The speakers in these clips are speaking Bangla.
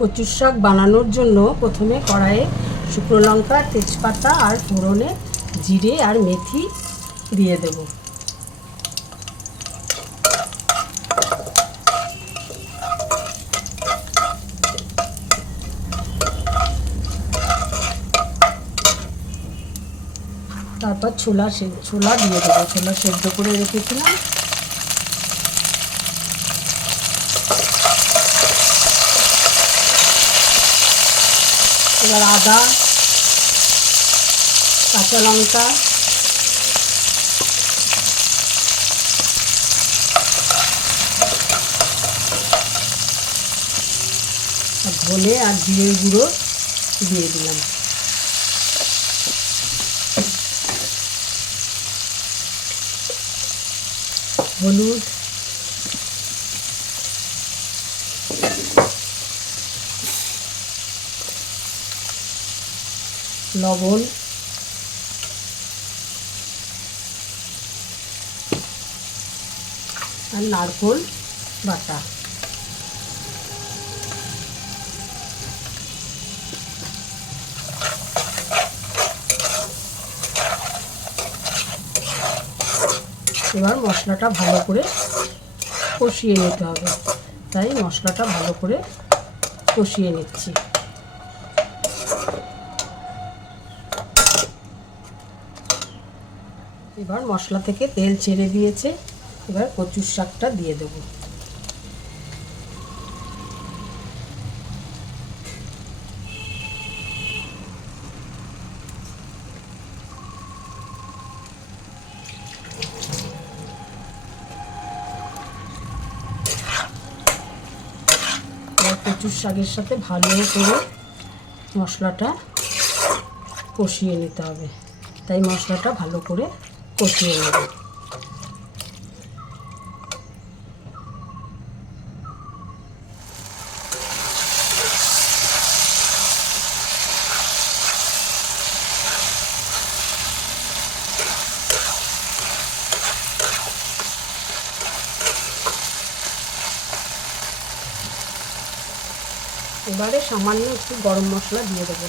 কচুর শাক বানানোর জন্য প্রথমে কড়াইয়ে শুকনো লঙ্কা, তেজপাতা আর ফোড়নে জিরে আর মেথি দিয়ে দেব। তারপর ছোলা দিয়ে দেবো। ছোলা সেদ্ধ করে রেখেছিলাম। এবার আদা, কাঁচা লঙ্কা, ধনে আর জিরের গুঁড়ো দিয়ে দিলাম। হলুদ, লবণ, আর নারকেল বাটা। এবার মশলাটা ভালো করে কষিয়ে নিতে হবে, তাই মশলাটা ভালো করে কষিয়ে নিচ্ছি। এবার মশলা থেকে তেল ছেড়ে দিয়েছে, এবার কচুর শাকটা দিয়ে দেবো। কচুর শাকের সাথে ভালো করে মশলাটা কষিয়ে নিতে হবে, তাই মশলাটা ভালো করে কষিয়ে নেব। এবারে সামান্য একটু গরম মশলা দিয়ে দেবো।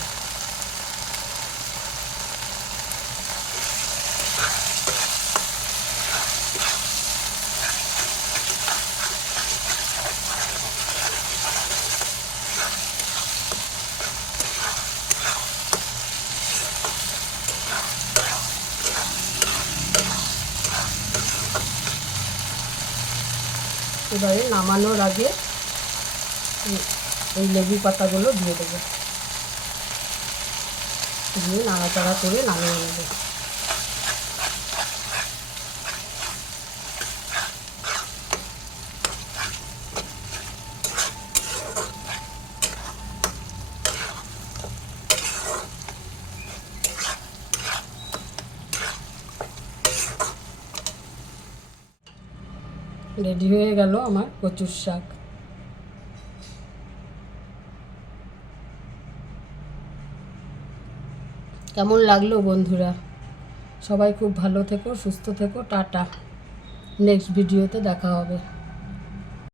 এবারে নামানোর আগে এই লেবু পাতাগুলো দিয়ে দেবো, দিয়ে নাড়াচাড়া করে নামিয়ে নেব। রেডি হয়ে গেল আমার কচুর শাক। কেমন লাগলো বন্ধুরা? সবাই খুব ভালো থেকো, সুস্থ থেকো। টাটা। নেক্সট ভিডিওতে দেখা হবে।